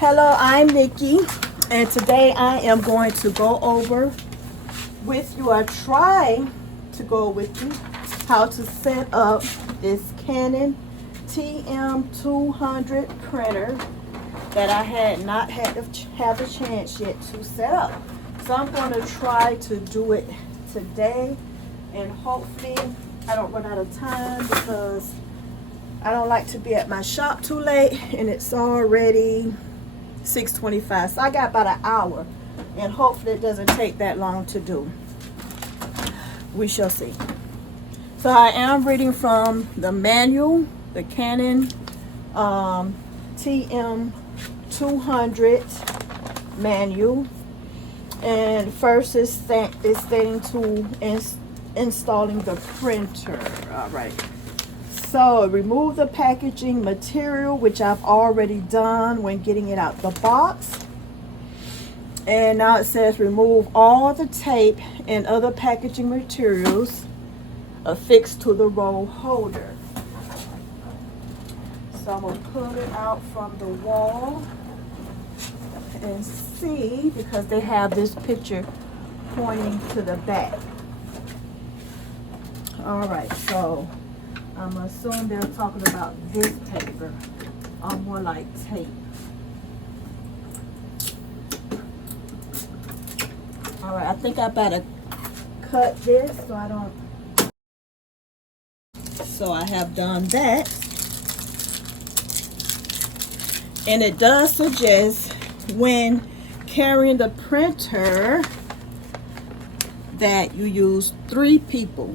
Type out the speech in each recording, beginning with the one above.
Hello, I'm Nikki, and today I am going to go over with you, or try to go with you, how to set up this Canon TM-200 printer that I had not had to have a chance yet to set up. So I'm going to try to do it today, and hopefully I don't run out of time, because I don't like to be at my shop too late, and it's already 6:25. So I got about an hour, and hopefully it doesn't take that long to do. We shall see. So I am reading from the manual, the Canon TM-200 manual. And first is stating to installing the printer. All right. So remove the packaging material, which I've already done when getting it out the box. And now it says remove all the tape and other packaging materials affixed to the roll holder. So I'm going to pull it out from the wall and see, because they have this picture pointing to the back. All right, so I'm assuming they're talking about this paper, or more like tape. All right, I think I better cut this so I don't. So I have done that. And it does suggest when carrying the printer that you use 3 people.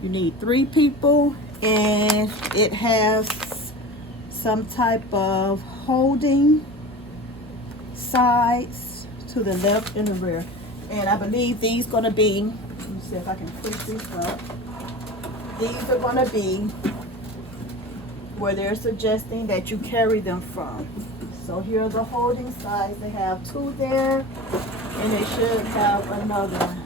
You need 3 people, and it has some type of holding sides to the left and the rear. And I believe these gonna be, let me see if I can push this up. These are gonna be where they're suggesting that you carry them from. So here are the holding sides. They have 2 there, and they should have another one.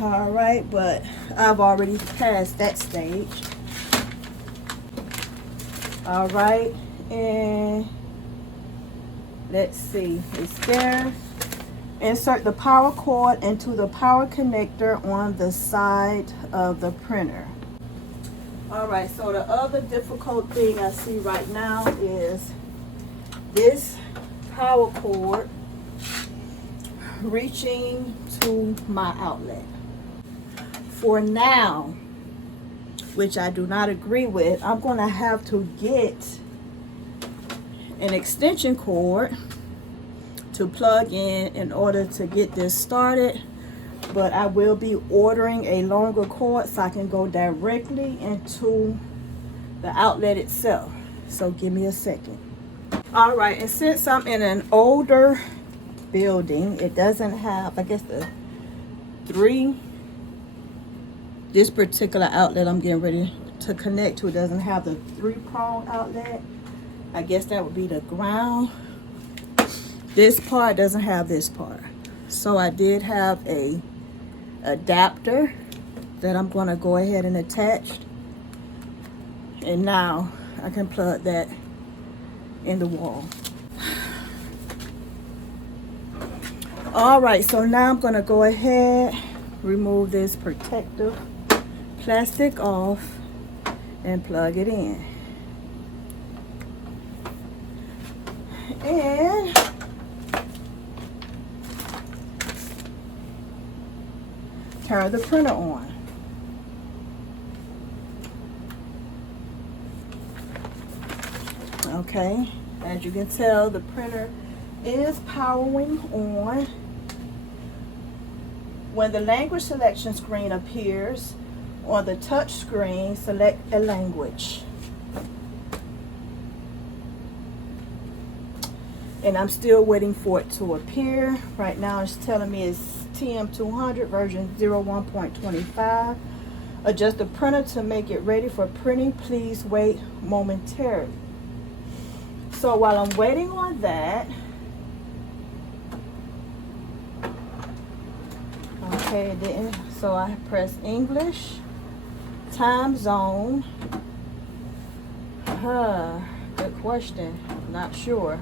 All right, but I've already passed that stage. All right, and let's see, it's there. Insert the power cord into the power connector on the side of the printer. All right, so the other difficult thing I see right now is this power cord reaching to my outlet. For now, which I do not agree with, I'm going to have to get an extension cord to plug in order to get this started. But I will be ordering a longer cord so I can go directly into the outlet itself. So give me a second. All right, and since I'm in an older building, it doesn't have, I guess, the 3. This particular outlet I'm getting ready to connect to doesn't have the 3-prong outlet. I guess that would be the ground. This part doesn't have this part. So I did have a adapter that I'm going to go ahead and attach. And now I can plug that in the wall. All right, so now I'm going to go ahead, remove this protective plastic off, and plug it in. And turn the printer on. Okay, as you can tell, the printer is powering on. When the language selection screen appears on the touch screen, select a language. And I'm still waiting for it to appear. Right now it's telling me it's TM-200 version 01.25. Adjust the printer to make it ready for printing. Please wait momentarily. So while I'm waiting on that, okay, it didn't. So I press English, time zone. Good good question. Not sure.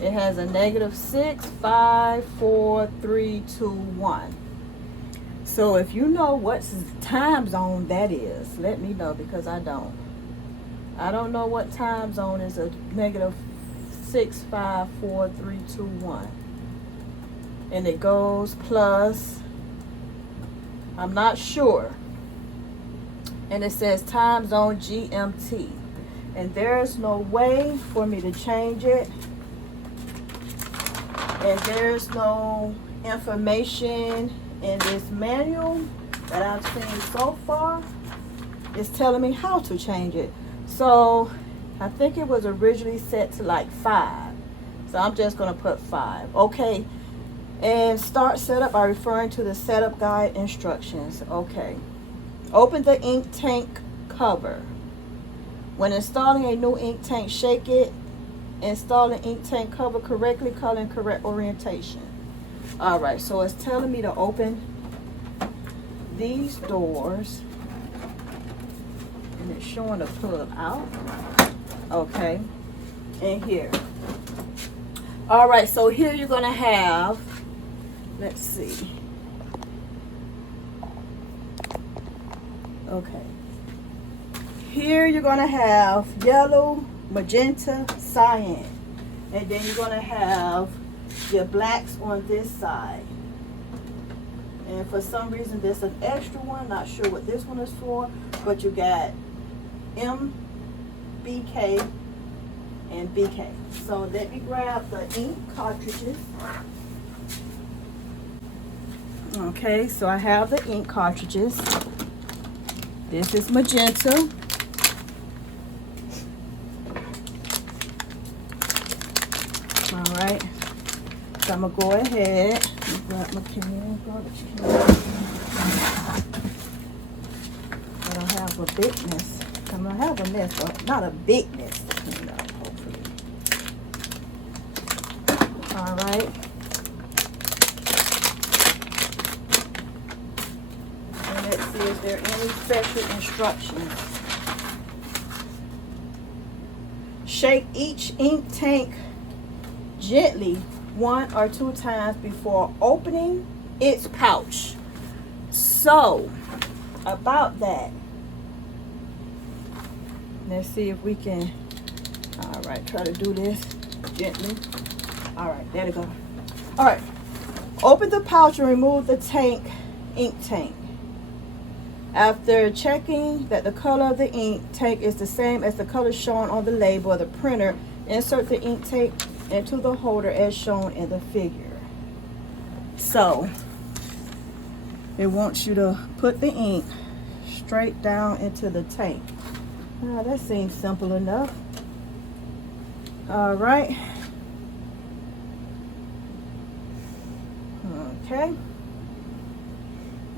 It has a -6, 5, 4, 3, 2, 1. So if you know what time zone that is, let me know, because I don't. I don't know what time zone is a -6, 5, 4, 3, 2, 1. And it goes plus, I'm not sure. And it says time zone GMT. And there's no way for me to change it. And there's no information in this manual that I've seen so far. It's telling me how to change it. So I think it was originally set to like 5. So I'm just going to put 5. Okay. And start setup by referring to the setup guide instructions. Okay. Open the ink tank cover. When installing a new ink tank, shake it. Install the ink tank cover correctly, color and correct orientation. Alright, so it's telling me to open these doors. And it's showing the plug out. Okay. And here. Alright, so here you're going to have, let's see. Okay. Here you're going to have yellow, magenta, cyan. And then you're going to have your blacks on this side. And for some reason there's an extra one. Not sure what this one is for. But you got M, BK, and BK. So let me grab the ink cartridges. Okay, so I have the ink cartridges. This is magenta. Alright, so I'm going to go ahead and grab my Canon. I don't have a bigness. I'm going to have a mess, but not a bigness to clean up, hopefully. Alright. And let's see if there are any special instructions. Shake each ink tank gently 1 or 2 times before opening its pouch. So, about that, let's see if we can, alright, try to do this gently. Alright, there we go. Alright, open the pouch and remove the ink tank. After checking that the color of the ink tank is the same as the color shown on the label of the printer, insert the ink tank into the holder as shown in the figure. So it wants you to put the ink straight down into the tank. That seems simple enough. All right. Okay.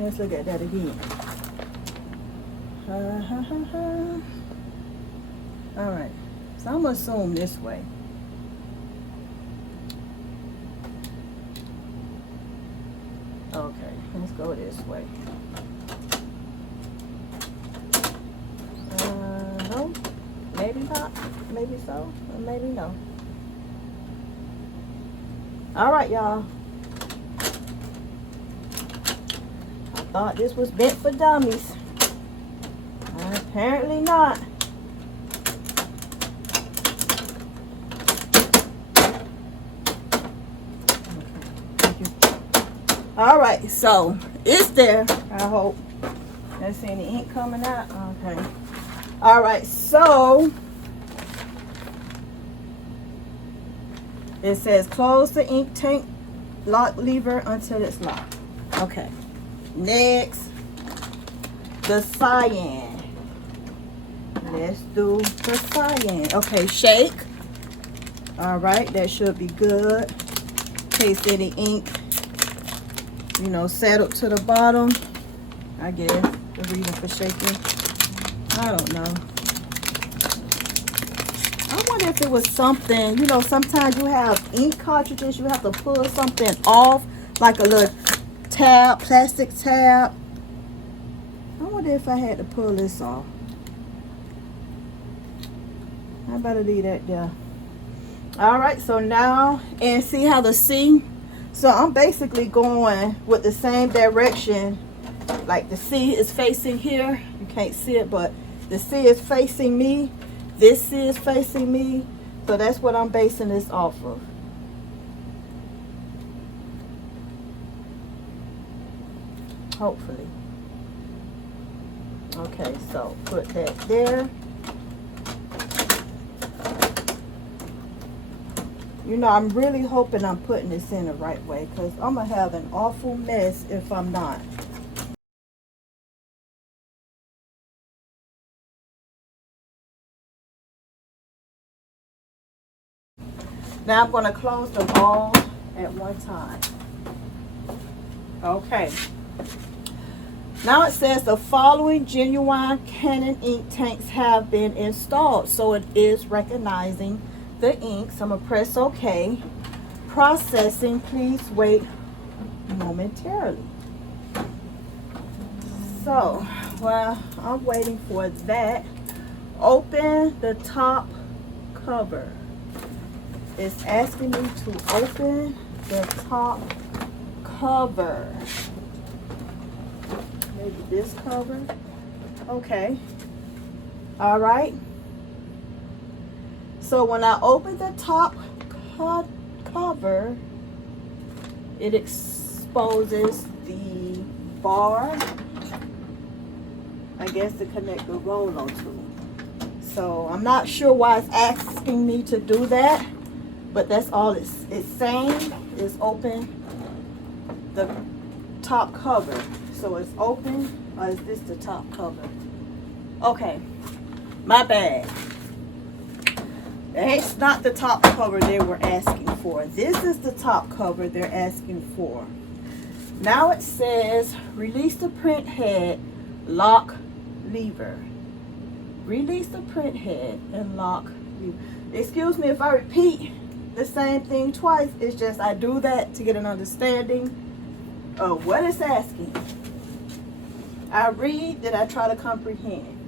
Let's look at that again. All right. So I'm gonna assume this way. Okay, let's go this way. No, maybe not, maybe so, or maybe no. All right, y'all. I thought this was meant for dummies. Apparently not. All right, so it's there, I hope. Let's see any ink coming out. Okay. All right, so it says close the ink tank lock lever until it's locked. Okay. Next, the cyan. Let's do the cyan. Okay, shake. All right, that should be good. In case any ink, you know, settled to the bottom. I guess the reason for shaking. I don't know. I wonder if it was something, you know, sometimes you have ink cartridges, you have to pull something off, like a little tab, plastic tab. I wonder if I had to pull this off. I better leave that there. All right, so now, and see how the C, so I'm basically going with the same direction. Like the C is facing here. You can't see it, but the C is facing me. This C is facing me. So that's what I'm basing this off of. Hopefully. Okay, so put that there. You know, I'm really hoping I'm putting this in the right way, because I'm going to have an awful mess if I'm not. Now I'm going to close them all at one time. Okay. Now it says the following genuine Canon ink tanks have been installed. So it is recognizing the inks. I'm going to press OK. Processing. Please wait momentarily. So while I'm waiting for that, open the top cover. It's asking me to open the top cover. Maybe this cover. Okay. All right. So when I open the top cover, it exposes the bar, I guess, to connect the roll-on to. So I'm not sure why it's asking me to do that, but that's all it's saying is open the top cover. So it's open, or is this the top cover? Okay, my bad. It's not the top cover they were asking for. This is the top cover they're asking for. Now it says release the print head, lock lever. Release the print head and lock lever. Excuse me if I repeat the same thing twice. It's just I do that to get an understanding of what it's asking. I read, then I try to comprehend.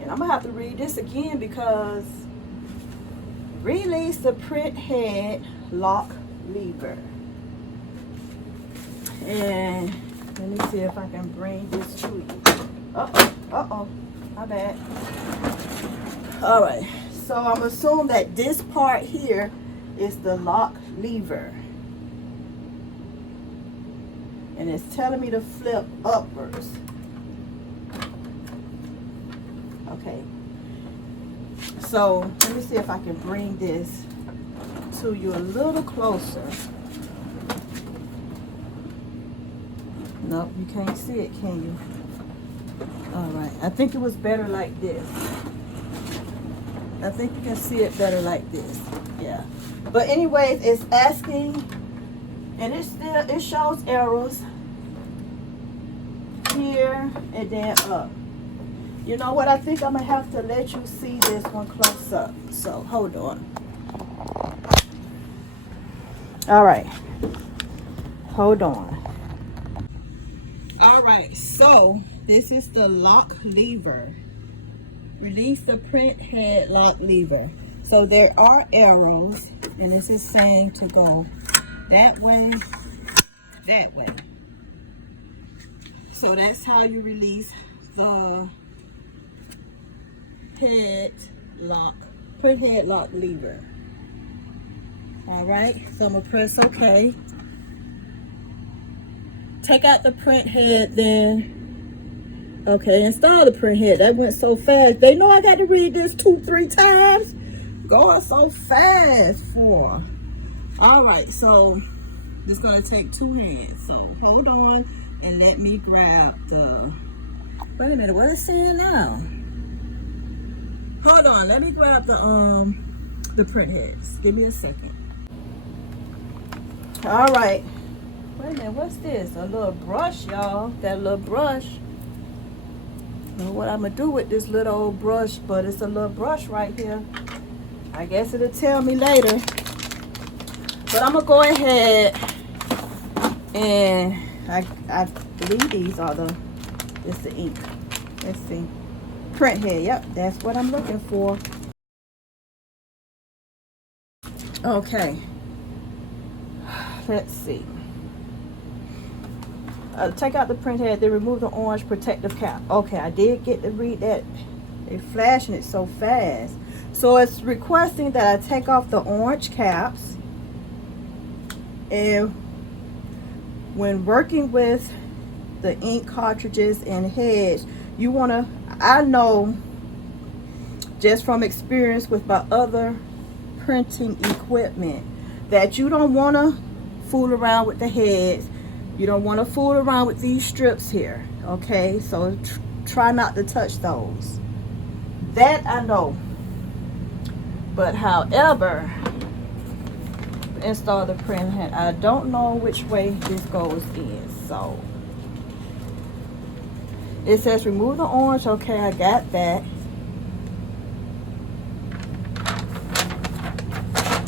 And I'm gonna have to read this again because release the print head, lock lever. And let me see if I can bring this to you. Uh-oh, my bad. All right, so I'm assuming that this part here is the lock lever. And it's telling me to flip upwards. Okay. So let me see if I can bring this to you a little closer. Nope, you can't see it, can you? All right, I think it was better like this. I think you can see it better like this. Yeah. But anyways, it's asking, and it shows arrows here and then up. You know what? I think I'm gonna have to let you see this one close up. So hold on. All right. Hold on. All right. So this is the lock lever. Release the print head lock lever. So there are arrows, and this is saying to go that way, that way. So that's how you release the print head lock lever. All right, so I'm gonna press OK. Take out the print head, then okay, install the print head. That went so fast. They know I got to read this 2-3 times. Going so fast for. All right, so this is gonna take 2 hands. So hold on and let me grab the. Wait a minute, what is it saying now? Hold on, let me grab the print heads. Give me a second. All right. Wait a minute, what's this? A little brush, y'all. That little brush. I don't know what I'm gonna do with this little old brush, but it's a little brush right here. I guess it'll tell me later. But I'm gonna go ahead and I believe these are it's the ink. Let's see. Printhead. Yep, that's what I'm looking for. Okay. Let's see. Take out the printhead, then remove the orange protective cap. Okay, I did get to read that. They're flashing it so fast. So it's requesting that I take off the orange caps. And when working with the ink cartridges and heads, you want to, I know just from experience with my other printing equipment, that you don't want to fool around with the heads. You don't want to fool around with these strips here. Okay, so try not to touch those. That I know. But however, install the printhead, I don't know which way this goes in. So it says remove the orange. Okay, I got that.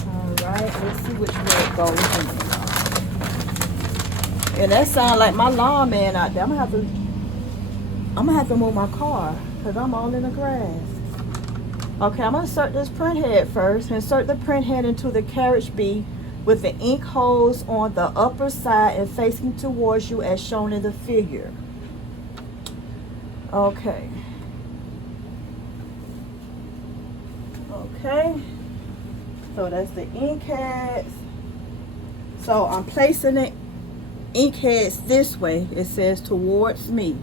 Alright, let's see which way it goes in. And that sounds like my lawn man out there. I'm gonna have to move my car because I'm all in the grass. Okay, I'm gonna insert this printhead first. Insert the printhead into the carriage B with the ink holes on the upper side and facing towards you as shown in the figure. Okay. Okay. So that's the ink heads. So I'm placing the ink heads this way. It says towards me.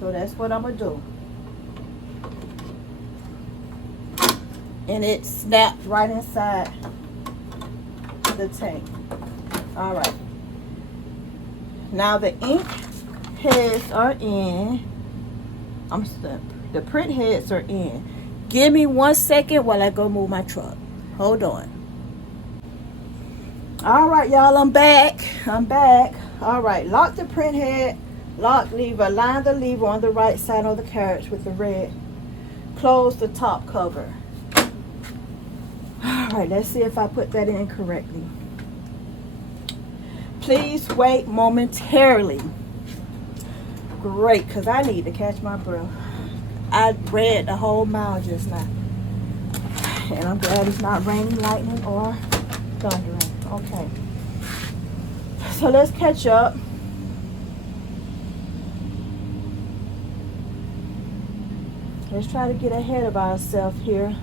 So that's what I'm gonna do. And it snapped right inside the tank. All right. Now the ink heads are in. The print heads are in. Give me 1 second while I go move my truck. Hold on. All right, y'all, I'm back. All right, lock the print head. Lock lever. Line the lever on the right side of the carriage with the red. Close the top cover. All right, let's see if I put that in correctly. Please wait momentarily. Great, because I need to catch my breath. I read the whole mile just now. And I'm glad it's not raining, lightning, or thundering. Okay. So let's catch up. Let's try to get ahead of ourselves here.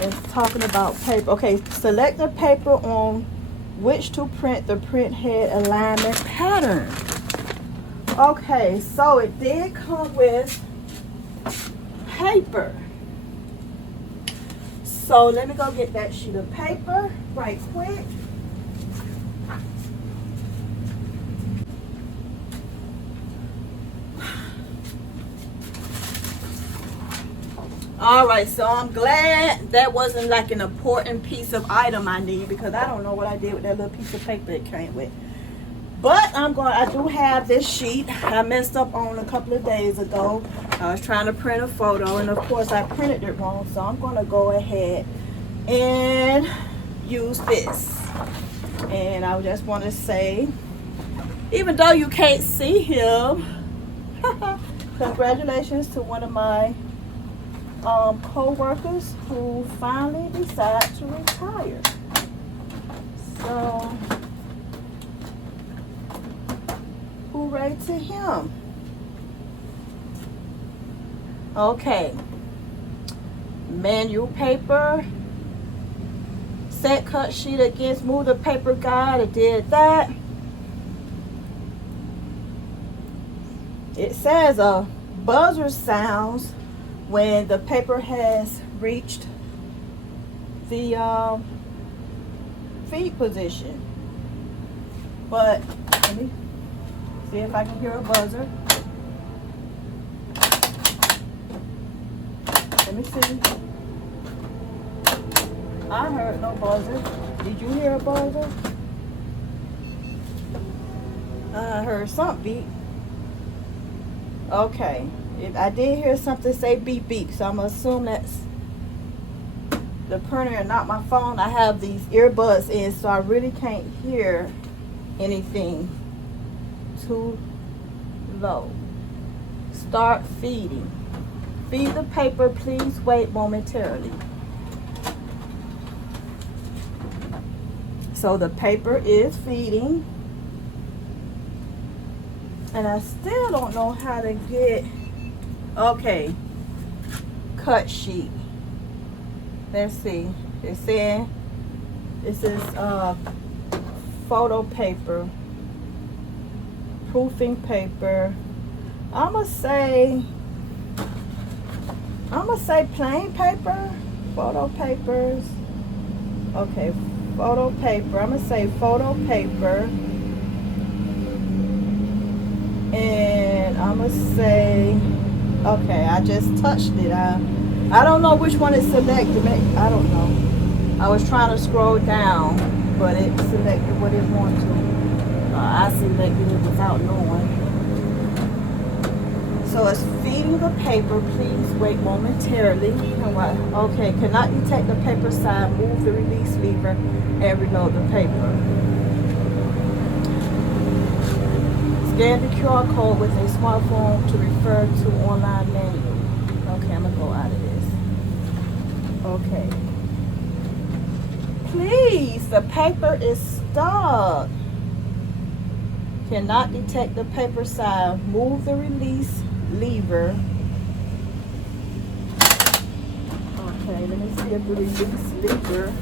It's talking about paper. Okay, select the paper on which to print the print head alignment pattern. Okay, so it did come with paper. So let me go get that sheet of paper right quick. All right, so I'm glad that wasn't like an important piece of item I need, because I don't know what I did with that little piece of paper it came with. But I do have this sheet I messed up on a couple of days ago. I was trying to print a photo, and of course I printed it wrong, so I'm going to go ahead and use this. And I just want to say, even though you can't see him, congratulations to one of my co-workers who finally decided to retire. So hooray to him. Okay, manual paper, set cut sheet against move the paper guide. I did that. It says a buzzer sounds when the paper has reached the feed position. But let me see if I can hear a buzzer. Let me see. I heard no buzzer. Did you hear a buzzer? I heard something beep. Okay. I did hear something say beep beep, so I'm gonna assume that's the printer and not my phone, I have these earbuds in, so I really can't hear anything too low. Start feeding. Feed the paper, please wait momentarily. So the paper is feeding. And I still don't know how to get, okay, cut sheet. Let's see. It's saying this is photo paper, proofing paper. I'ma say plain paper, photo papers. Okay, photo paper. I'ma say photo paper. And I'ma say, okay, I just touched it. I don't know which one it selected. I don't know. I was trying to scroll down, but it selected what it wanted to. I selected it without knowing. So it's feeding the paper. Please wait momentarily. Okay, cannot detect the paper side. Move the release lever and reload the paper. Scan the QR code with a smartphone to refer to online menu. Okay, I'm gonna go out of this. Okay. Please, the paper is stuck. Cannot detect the paper side. Move the release lever. Okay, let me see if the release lever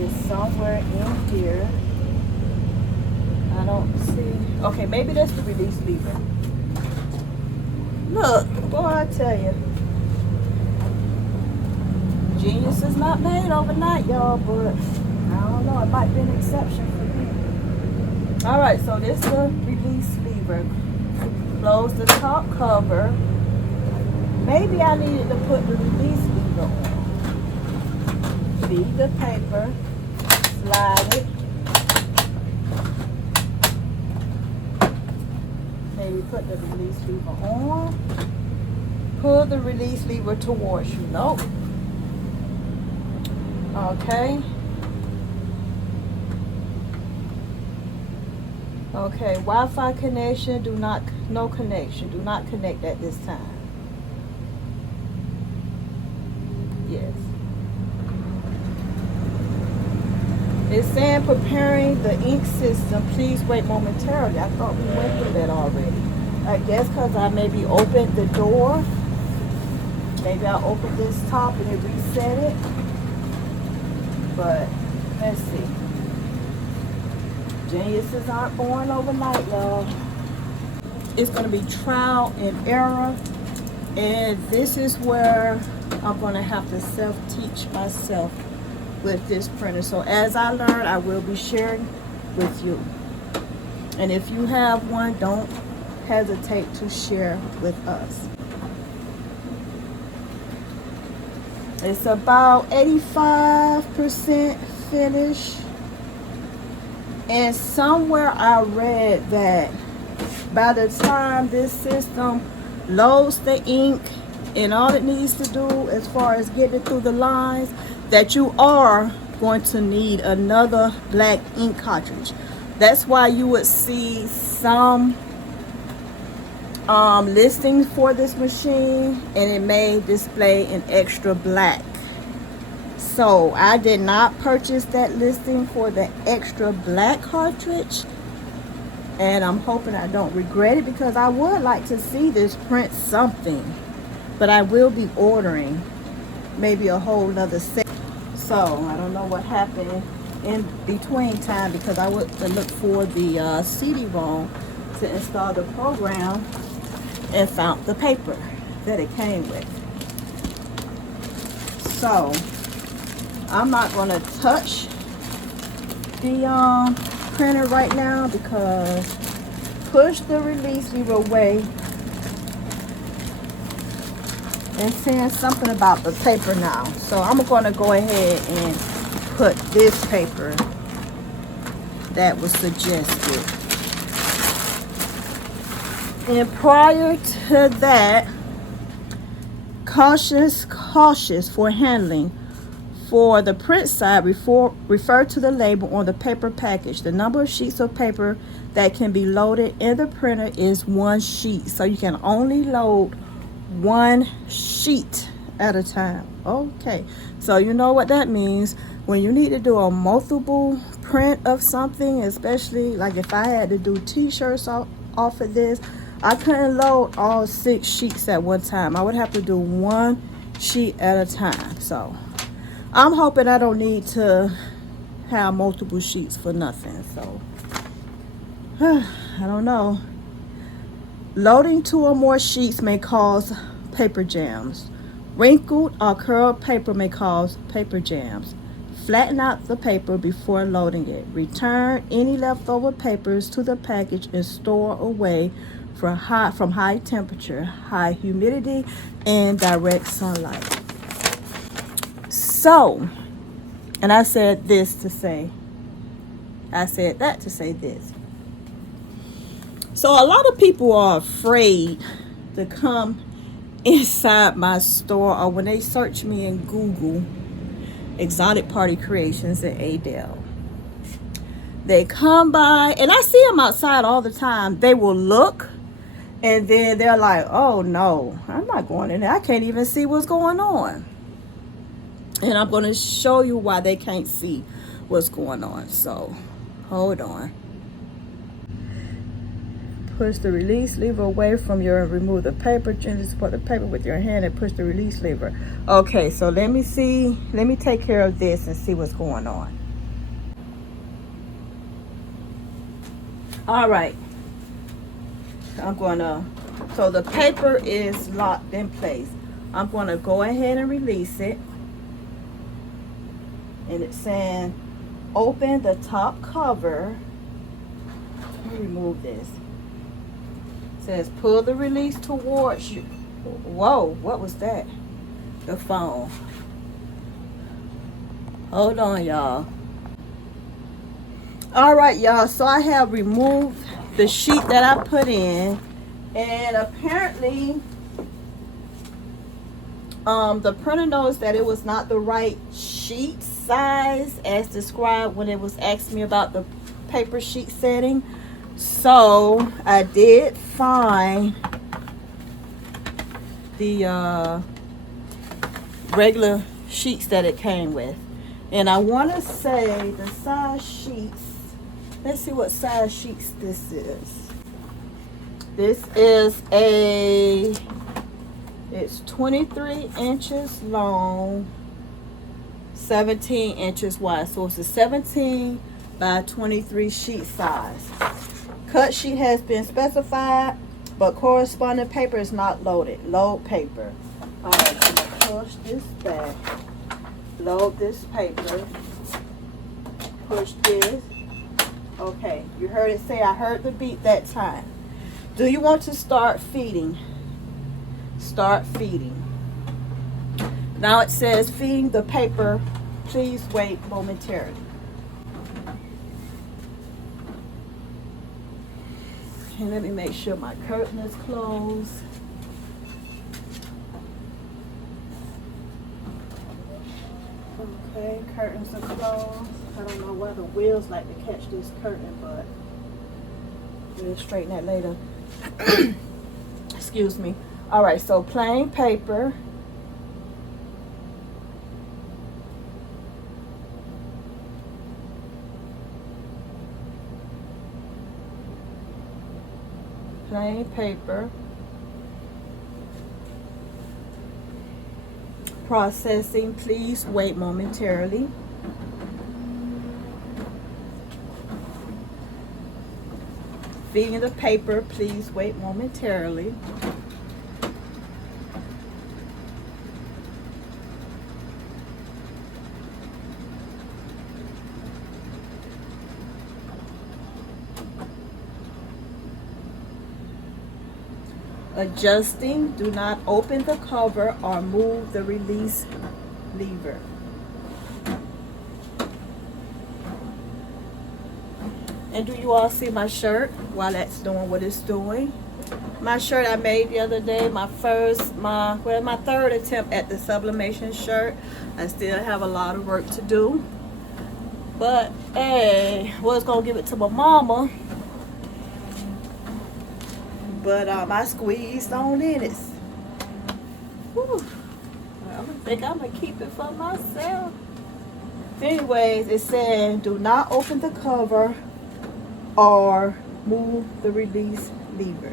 is somewhere in here. I don't see. Okay, maybe that's the release lever. Look, boy, I tell you. Genius is not made overnight, y'all, but I don't know. It might be an exception for me. Alright, so this is the release lever. Close the top cover. Maybe I needed to put the release lever on. Feed the paper. Slide it. Maybe put the release lever on. Pull the release lever towards you. Nope. Okay. Okay, Wi-Fi connection, no connection. Do not connect at this time. Yes. It's saying preparing the ink system. Please wait momentarily. I thought we went through that already. I guess because I maybe opened the door. Maybe I opened this top and it reset it. But let's see. Geniuses aren't born overnight, y'all. It's going to be trial and error. And this is where I'm going to have to self-teach myself with this printer. So as I learn, I will be sharing with you. And if you have one, don't hesitate to share with us. It's about 85% finished. And somewhere I read that by the time this system loads the ink and all it needs to do as far as getting it through the lines, that you are going to need another black ink cartridge. That's why you would see some listings for this machine and it may display an extra black. So I did not purchase that listing for the extra black cartridge, and I'm hoping I don't regret it because I would like to see this print something, but I will be ordering maybe a whole nother set. So I don't know what happened in between time because I would look for the CD-ROM to install the program and found the paper that it came with. So I'm not going to touch the printer right now because push the release lever away and saying something about the paper now. So I'm going to go ahead and put this paper that was suggested. And prior to that, cautious for handling. For the print side, refer to the label on the paper package. The number of sheets of paper that can be loaded in the printer is 1 sheet. So you can only load 1 sheet at a time. Okay, so you know what that means. When you need to do a multiple print of something, especially like if I had to do t-shirts off of this, I couldn't load all 6 sheets at one time. I would have to do 1 sheet at a time. So I'm hoping I don't need to have multiple sheets for nothing. So I don't know. Loading 2 or more sheets may cause paper jams. Wrinkled or curled paper may cause paper jams. Flatten out the paper before loading it. Return any leftover papers to the package and store away from high temperature, high humidity, and direct sunlight. So, and I said that to say this. So a lot of people are afraid to come inside my store, or when they search me in Google, Exotic Party Creations in Adele. They come by, and I see them outside all the time. They will look, and then they're like, oh no, I'm not going in there. I can't even see what's going on. And I'm going to show you why they can't see what's going on. So, hold on. Push the release lever away from you and remove the paper. Gently support the paper with your hand and push the release lever. Okay, so let me take care of this and see what's going on. All right. So the paper is locked in place. I'm going to go ahead and release it. And it's saying, open the top cover. Let me remove this. Says pull the release towards you. Whoa, what was that? The phone. Hold on, y'all. All right, y'all, so I have removed the sheet that I put in, and apparently the printer knows that it was not the right sheet size as described when it was asking me about the paper sheet setting. So I did find the regular sheets that it came with, and I want to say the size sheets. Let's see what size sheets this is. This is it's 23 inches long, 17 inches wide. So it's a 17 by 23 sheet size. Cut sheet has been specified, but corresponding paper is not loaded. Load paper. All right, I'm going to push this back. Load this paper. Push this. Okay, you heard it say, I heard the beep that time. Do you want to start feeding? Start feeding. Now it says feeding the paper. Please wait momentarily. And let me make sure my curtain is closed. Okay, curtains are closed. I don't know why the wheels like to catch this curtain, but we'll straighten that later. Excuse me. All right, so plain paper. Plain paper. Processing, please wait momentarily. Feeding the paper, please wait momentarily. Adjusting, do not open the cover or move the release lever. And do you all see my shirt while that's doing what it's doing? My shirt I made the other day, my third attempt at the sublimation shirt. I still have a lot of work to do. But hey, was gonna give it to my mama. But I squeezed on in it. Whew. I think I'm gonna keep it for myself. Anyways, it said do not open the cover or move the release lever.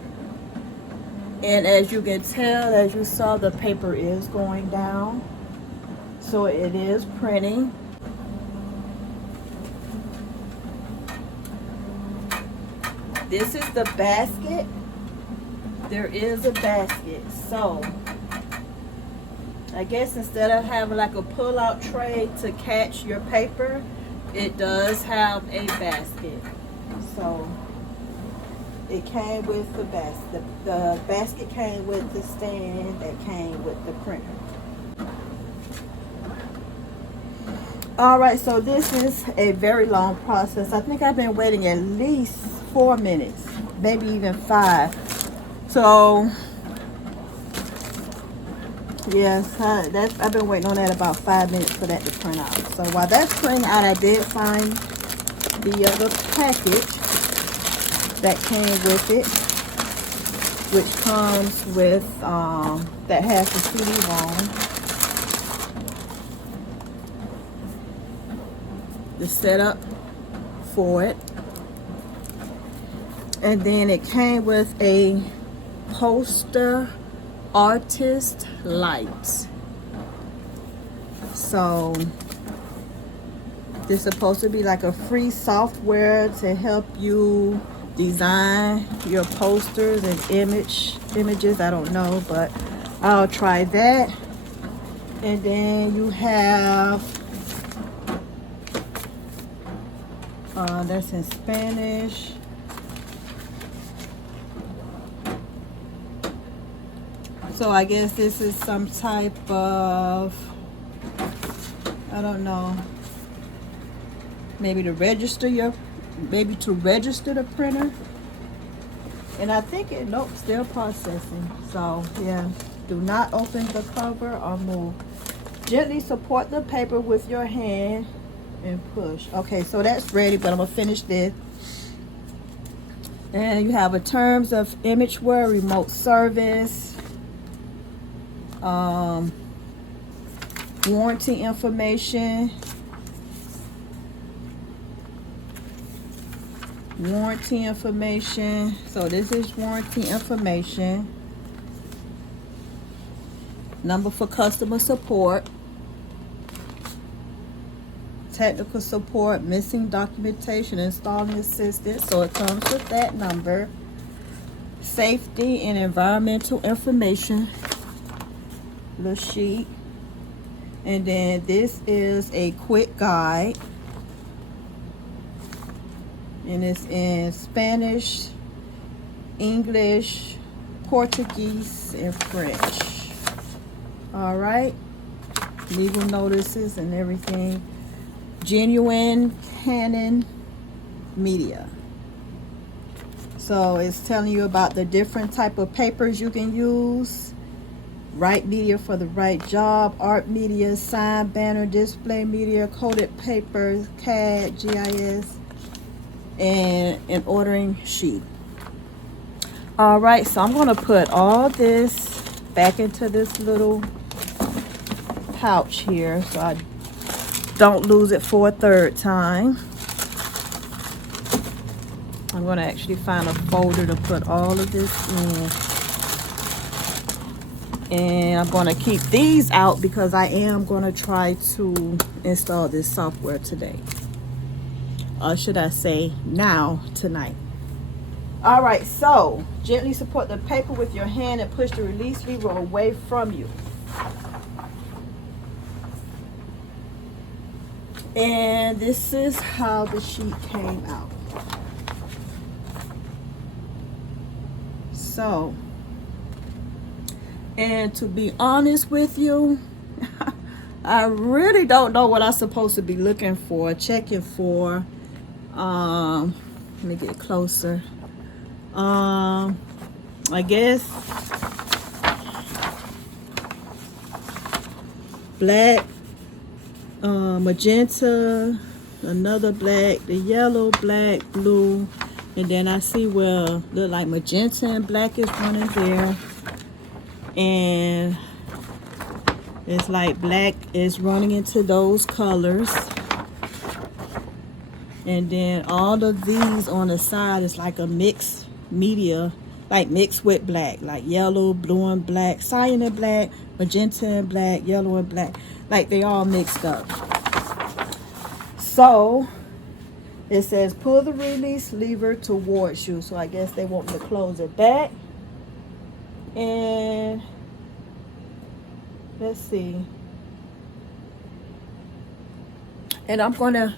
And as you can tell, as you saw, the paper is going down. So it is printing. This is the basket. There is a basket. So I guess instead of having like a pull-out tray to catch your paper, it does have a basket. So it came with the basket. The basket came with the stand that came with the printer. Alright, so this is a very long process. I think I've been waiting at least 4 minutes, maybe even 5. So yes, I've been waiting on that about 5 minutes for that to print out. So while that's printing out, I did find the other package that came with it, which comes with that has the CD-ROM, the setup for it, and then it came with a poster artist light. So this is supposed to be like a free software to help you design your posters and images. I don't know, but I'll try that. And then you have that's in Spanish. So I guess this is some type of, I don't know, maybe to register the printer. And I think it, nope, still processing. So yeah, do not open the cover or move. Gently support the paper with your hand and push. Okay, so that's ready, but I'm gonna finish this. And you have a terms of imageware, remote service, warranty information, so this is warranty information, number for customer support, technical support, missing documentation, installing assistance, so it comes with that number, safety and environmental information, the sheet, and then this is a quick guide, and it's in Spanish, English, Portuguese, and French. All right, legal notices and everything. Genuine Canon media. So it's telling you about the different type of papers you can use. Right media for the right job, art media, sign, banner, display media, coated papers, CAD, GIS, and an ordering sheet. All right, so I'm going to put all this back into this little pouch here so I don't lose it for a third time. I'm going to actually find a folder to put all of this in. And I'm going to keep these out because I am going to try to install this software today. Or should I say now, tonight. All right, so gently support the paper with your hand and push the release lever away from you. And this is how the sheet came out. So, and to be honest with you, I really don't know what I'm supposed to be looking for, checking for. Let me get closer. I guess black magenta, another black, the yellow, black, blue, and then I see where look like magenta and black is running there, and it's like black is running into those colors, and then all of these on the side is like a mixed media, like mixed with black, like yellow, blue and black, cyan and black, magenta and black, yellow and black, like they all mixed up. So it says pull the release lever towards you, so I guess they want me to close it back. And let's see, and I'm gonna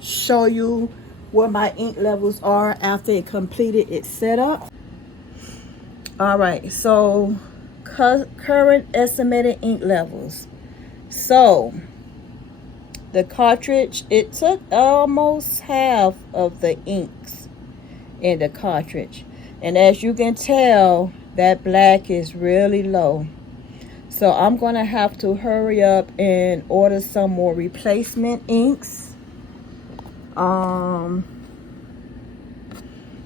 show you where my ink levels are after it completed its setup. All right, so current estimated ink levels. So the cartridge, it took almost half of the inks in the cartridge, and as you can tell, that black is really low. So I'm gonna have to hurry up and order some more replacement inks.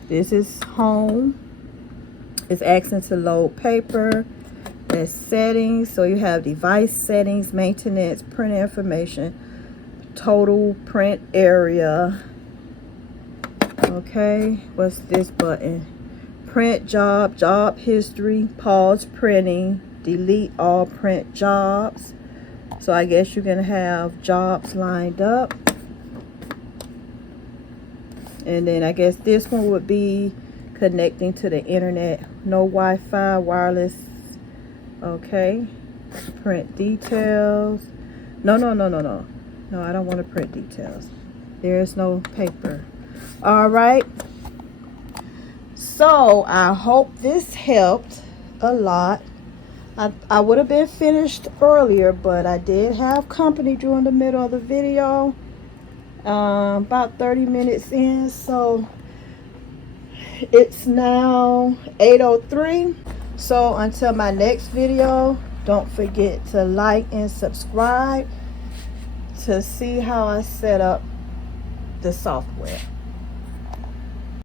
This is home. It's asking to load paper. There's settings, so you have device settings, maintenance, print information, total print area. Okay, what's this button? Print job, job history, pause printing, delete all print jobs. So I guess you can have jobs lined up. And then I guess this one would be connecting to the internet. No Wi-Fi, wireless. Okay. Print details. No, I don't want to print details. There's no paper. All right. So I hope this helped a lot. I would have been finished earlier, but I did have company during the middle of the video. About 30 minutes in, so it's now 8:03. So until my next video, don't forget to like and subscribe to see how I set up the software.